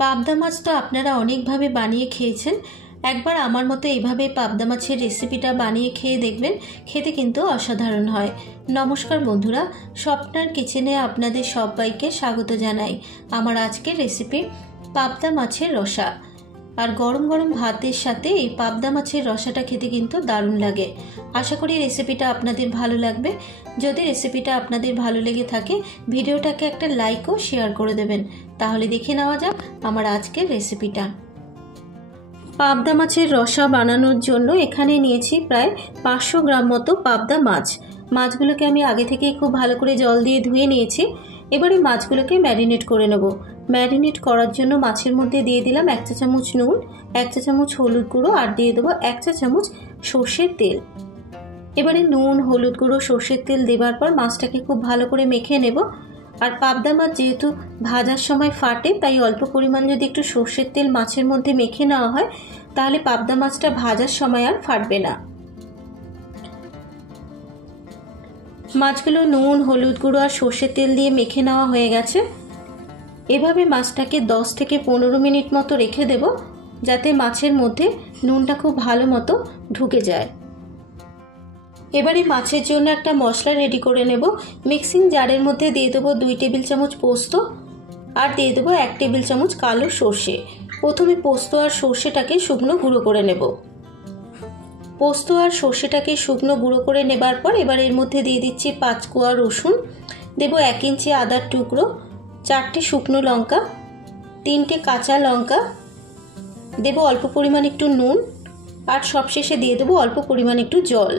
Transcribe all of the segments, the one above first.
পাবদা মাছ তো আপনারা অনেকভাবে বানিয়ে খেয়েছেন। একবার আমার মতো এইভাবে পাবদা মাছের রেসিপিটা বানিয়ে খেয়ে দেখবেন, খেতে কিন্তু অসাধারণ হয়। নমস্কার বন্ধুরা, স্বপ্নার কিচেনে আপনাদের সবাইকে স্বাগত জানাই। আমার আজকের রেসিপি পাবদা মাছের রসা। আর গরম গরম ভাতের সাথে এই পাবদা মাছের রসাটা খেতে কিন্তু দারুণ লাগে। আশা করি রেসিপিটা আপনাদের ভালো লাগবে। যদি রেসিপিটা আপনাদের ভালো লেগে থাকে ভিডিওটাকে একটা লাইক ও শেয়ার করে দেবেন। তাহলে দেখে নেওয়া যাক আমার আজকের রেসিপিটা। পাবদা মাছের রসা বানানোর জন্য এখানে নিয়েছি প্রায় 500 গ্রাম মতো পাবদা মাছ। মাছগুলোকে আমি আগে থেকেই খুব ভালো করে জল দিয়ে ধুয়ে নিয়েছি। এবারে মাছগুলোকে ম্যারিনেট করে নেব। ম্যারিনেট করার জন্য মাছের মধ্যে দিয়ে দিলাম 1 চা চামচ নুন, 1 চা চামচ হলুদ গুঁড়ো আর দিয়ে দেবো 1 চা চামচ সর্ষের তেল। এবারে নুন, হলুদ গুঁড়ো, সর্ষের তেল দেওয়ার পর মাছটাকে খুব ভালো করে মেখে নেব। আর পাবদা মাছ যেহেতু ভাজার সময় ফাটে, তাই অল্প পরিমাণ যদি একটু সর্ষের তেল মাছের মধ্যে মেখে নেওয়া হয় তাহলে পাবদা মাছটা ভাজার সময় আর ফাটবে না। মাছগুলো নুন, হলুদ গুঁড়ো আর সর্ষের তেল দিয়ে মেখে নেওয়া হয়ে গেছে। এভাবে মাছটাকে 10 থেকে 15 মিনিট মতো রেখে দেব, যাতে মাছের মধ্যে নুনটা খুব ভালো মতো ঢুকে যায়। এবারে মাছের জন্য একটা মশলা রেডি করে নেব। মিক্সিং জারের মধ্যে দিয়ে দেবো 2 টেবিল চামচ পোস্ত আর দিয়ে দেবো 1 টেবিল চামচ কালো সর্ষে। প্রথমে পোস্ত আর সর্ষেটাকে শুকনো গুঁড়ো করে নেব। পোস্ত আর সর্ষেটাকে শুকনো গুঁড়ো করে নেবার পর এবার এর মধ্যে দিয়ে দিচ্ছি 5 কোয়া রসুন, দেবো 1 ইঞ্চি আদার টুকরো, 4টে শুকনো লঙ্কা, 3টে কাঁচা লঙ্কা, দেবো অল্প পরিমাণ একটু নুন আর সবশেষে দিয়ে দেবো অল্প পরিমাণ একটু জল।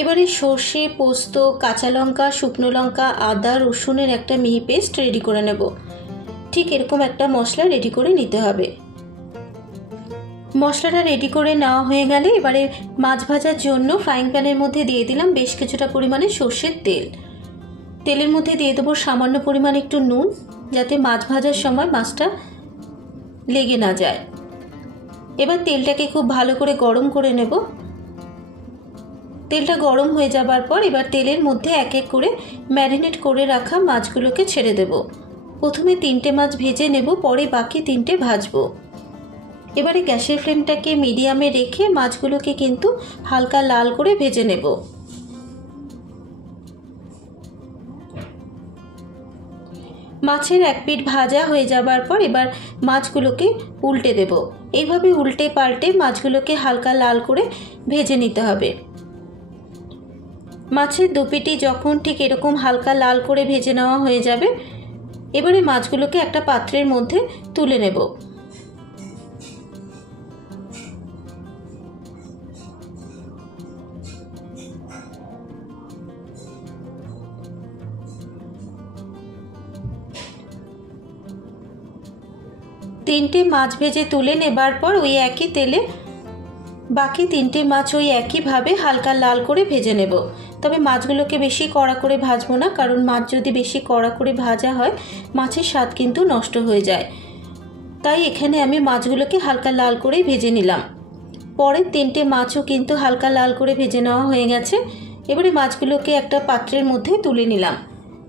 এবারে সর্ষে, পোস্ত, কাঁচা লঙ্কা, শুকনো লঙ্কা, আদা, রসুনের একটা মিহি পেস্ট রেডি করে নেব। ঠিক এরকম একটা মশলা রেডি করে নিতে হবে। মশলাটা রেডি করে নেওয়া হয়ে গেলে এবারে মাছ ভাজার জন্য ফ্রাইং প্যানের মধ্যে দিয়ে দিলাম বেশ কিছুটা পরিমাণে সর্ষের তেল। তেলের মধ্যে দিয়ে দেবো সামান্য পরিমাণ একটু নুন, যাতে মাছ ভাজার সময় মাছটা লেগে না যায়। এবার তেলটাকে খুব ভালো করে গরম করে নেব। তেলটা গরম হয়ে যাবার পর এবার তেলের মধ্যে এক এক করে ম্যারিনেট করে রাখা মাছগুলোকে ছেড়ে দেব। প্রথমে 3টে মাছ ভেজে নেব, পরে বাকি 3টে ভাজবো। এবারে গ্যাসের ফ্লেমটাকে মিডিয়ামে রেখে মাছগুলোকে কিন্তু হালকা লাল করে ভেজে নেব। মাছের এক পিঠ ভাজা হয়ে যাবার পর এবার মাছগুলোকে উল্টে দেব। এইভাবে উল্টে পাল্টে মাছগুলোকে হালকা লাল করে ভেজে নিতে হবে। মাছের দুপিটি যখন ঠিক এরকম হালকা লাল করে ভেজে নেওয়া হয়ে যাবে এবারে মাছগুলোকে একটা পাত্রের মধ্যে তুলে নেব। তিনটে মাছ ভেজে তুলে নেবার পর ওই একই তেলে বাকি 3টে মাছ ওই একইভাবে হালকা লাল করে ভেজে নেব। তবে মাছগুলোকে বেশি কড়া করে ভাজবো না, কারণ মাছ যদি বেশি কড়া করে ভাজা হয় মাছের স্বাদ কিন্তু নষ্ট হয়ে যায়। তাই এখানে আমি মাছগুলোকে হালকা লাল করেই ভেজে নিলাম। পরের 3টে মাছও কিন্তু হালকা লাল করে ভেজে নেওয়া হয়ে গেছে। এবারে মাছগুলোকে একটা পাত্রের মধ্যে তুলে নিলাম।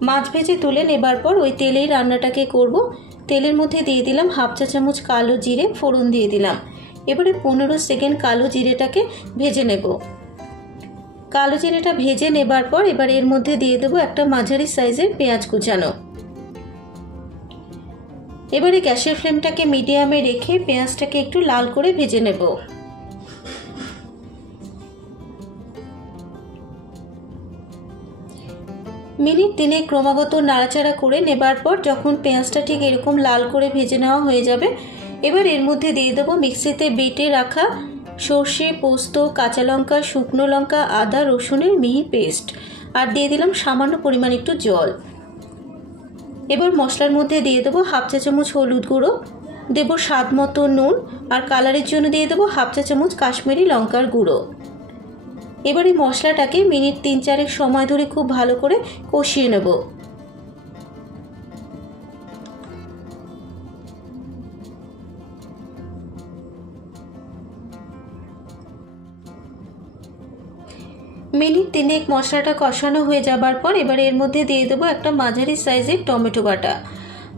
মাছ ভেজে তুলে নেবার পর ওই তেলেই রান্নাটাকে করব। তেলের মধ্যে দিয়ে দিলাম 1/2 চা চামচ কালো জিরে, ফোড়ন দিয়ে দিলাম। এবারে 15 সেকেন্ড কালো জিরেটাকে ভেজে নেব। কালো জিরেটা ভেজে নেবার পর এবার এর মধ্যে দিয়ে দেবো একটা মাঝারি সাইজের পেঁয়াজ কুচানো। এবারে গ্যাসের ফ্লেমটাকে মিডিয়ামে রেখে পেঁয়াজটাকে একটু লাল করে ভেজে নেব। মিনিট 3 ক্রমাগত নাড়াচাড়া করে নেবার পর যখন পেঁয়াজটা ঠিক এরকম লাল করে ভেজে নেওয়া হয়ে যাবে এবার এর মধ্যে দিয়ে দেবো মিক্সিতে বেটে রাখা সর্ষে, পোস্ত, কাঁচা লঙ্কা, শুকনো লঙ্কা, আদা, রসুনের মিহি পেস্ট আর দিয়ে দিলাম সামান্য পরিমাণ একটু জল। এবার মশলার মধ্যে দিয়ে দেবো 1/2 চা চামচ হলুদ গুঁড়ো, দেবো স্বাদ মতো নুন আর কালারের জন্য দিয়ে দেবো 1/2 চা চামচ কাশ্মীরি লঙ্কার গুঁড়ো। এবার এই মশলাটাকে মিনিট 3-4 সময় ধরে খুব ভালো করে কষিয়ে নেব। মিনিট তিনেক মশলাটা কষানো হয়ে যাবার পর এবার এর মধ্যে দিয়ে দেবো একটা মাঝারি সাইজের টমেটো বাটা,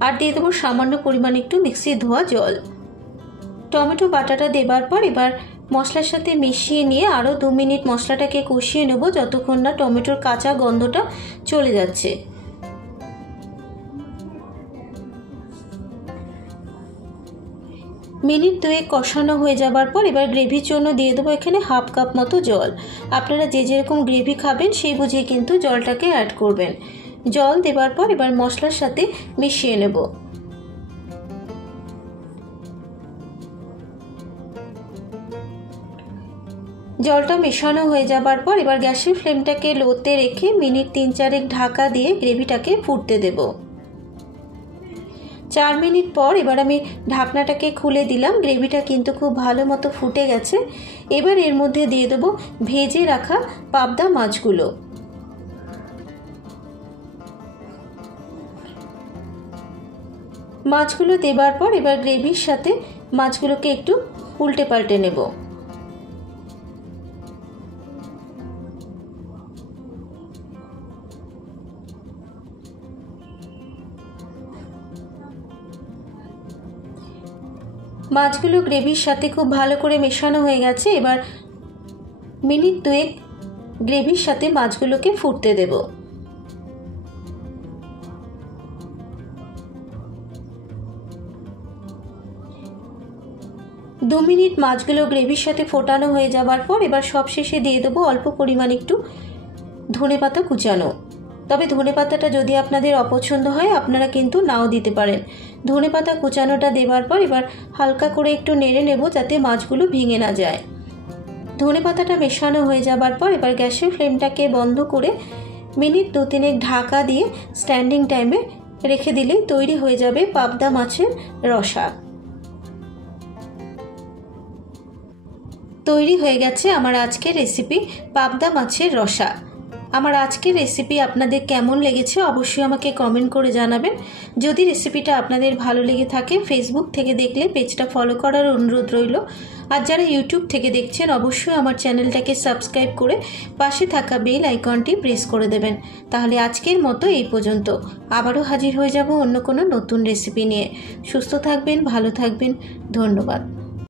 আর দিয়ে দেবো সামান্য পরিমাণ একটু মিক্সি ধোয়া জল। টমেটো বাটাটা দেবার পর এবার মশলার সাথে মিশিয়ে নিয়ে আরও 2 মিনিট মশলাটাকে কষিয়ে নেব, যতক্ষণ না টমেটোর কাঁচা গন্ধটা চলে যাচ্ছে। মিনিট 2 কষানো হয়ে যাবার পর এবার গ্রেভির জন্য দিয়ে দেবো এখানে 1/2 কাপ মতো জল। আপনারা যে যেরকম গ্রেভি খাবেন সেই বুঝে কিন্তু জলটাকে অ্যাড করবেন। জল দেবার পর এবার মশলার সাথে মিশিয়ে নেব। জলটা মেশানো হয়ে যাবার পর এবার গ্যাসের ফ্লেমটাকে লোতে রেখে মিনিট 3-4 ঢাকা দিয়ে গ্রেভিটাকে ফুটতে দেব। 4 মিনিট পর এবার আমি ঢাকনাটাকে খুলে দিলাম। গ্রেভিটা কিন্তু খুব ভালো মতো ফুটে গেছে। এবার এর মধ্যে দিয়ে দেবো ভেজে রাখা পাবদা মাছগুলো। মাছগুলো দেবার পর এবার গ্রেভির সাথে মাছগুলোকে একটু উল্টে পাল্টে নেব। মাছগুলো গ্রেভির সাথে খুব ভালো করে মেশানো হয়ে গেছে। এবার মিনিট 2 গ্রেভির সাথে মাছগুলোকে ফুটতে দেব। দু মিনিট মাছগুলো গ্রেভির সাথে ফোটানো হয়ে যাবার পর এবার সবশেষে দিয়ে দেবো অল্প পরিমাণ একটু ধনেপাতা কুচানো। তবে ধনেপাতাটা যদি আপনাদের অপছন্দ হয় আপনারা কিন্তু নাও দিতে পারেন। ধনেপাতা কুচানোটা দেওয়ার পর এবার হালকা করে একটু নেড়ে নেব যাতে মাছগুলো ভেঙে না যায়। ধনেপাতাটা মেশানো হয়ে যাবার পর এবার গ্যাসের ফ্লেমটাকে বন্ধ করে মিনিট 2-3 ঢাকা দিয়ে স্ট্যান্ডিং টাইমে রেখে দিলেই তৈরি হয়ে যাবে পাবদা মাছের রসা। তৈরি হয়ে গেছে আমার আজকের রেসিপি পাবদা মাছের রসা। আমার আজকের রেসিপি আপনাদের কেমন লেগেছে অবশ্যই আমাকে কমেন্ট করে জানাবেন। যদি রেসিপিটা আপনাদের ভালো লেগে থাকে ফেসবুক থেকে দেখলে পেজটা ফলো করার অনুরোধ রইল। আর যারা ইউটিউব থেকে দেখছেন অবশ্যই আমার চ্যানেলটাকে সাবস্ক্রাইব করে পাশে থাকা বেল আইকনটি প্রেস করে দেবেন। তাহলে আজকের মতো এই পর্যন্ত। আবারও হাজির হয়ে যাব অন্য কোনো নতুন রেসিপি নিয়ে। সুস্থ থাকবেন, ভালো থাকবেন। ধন্যবাদ।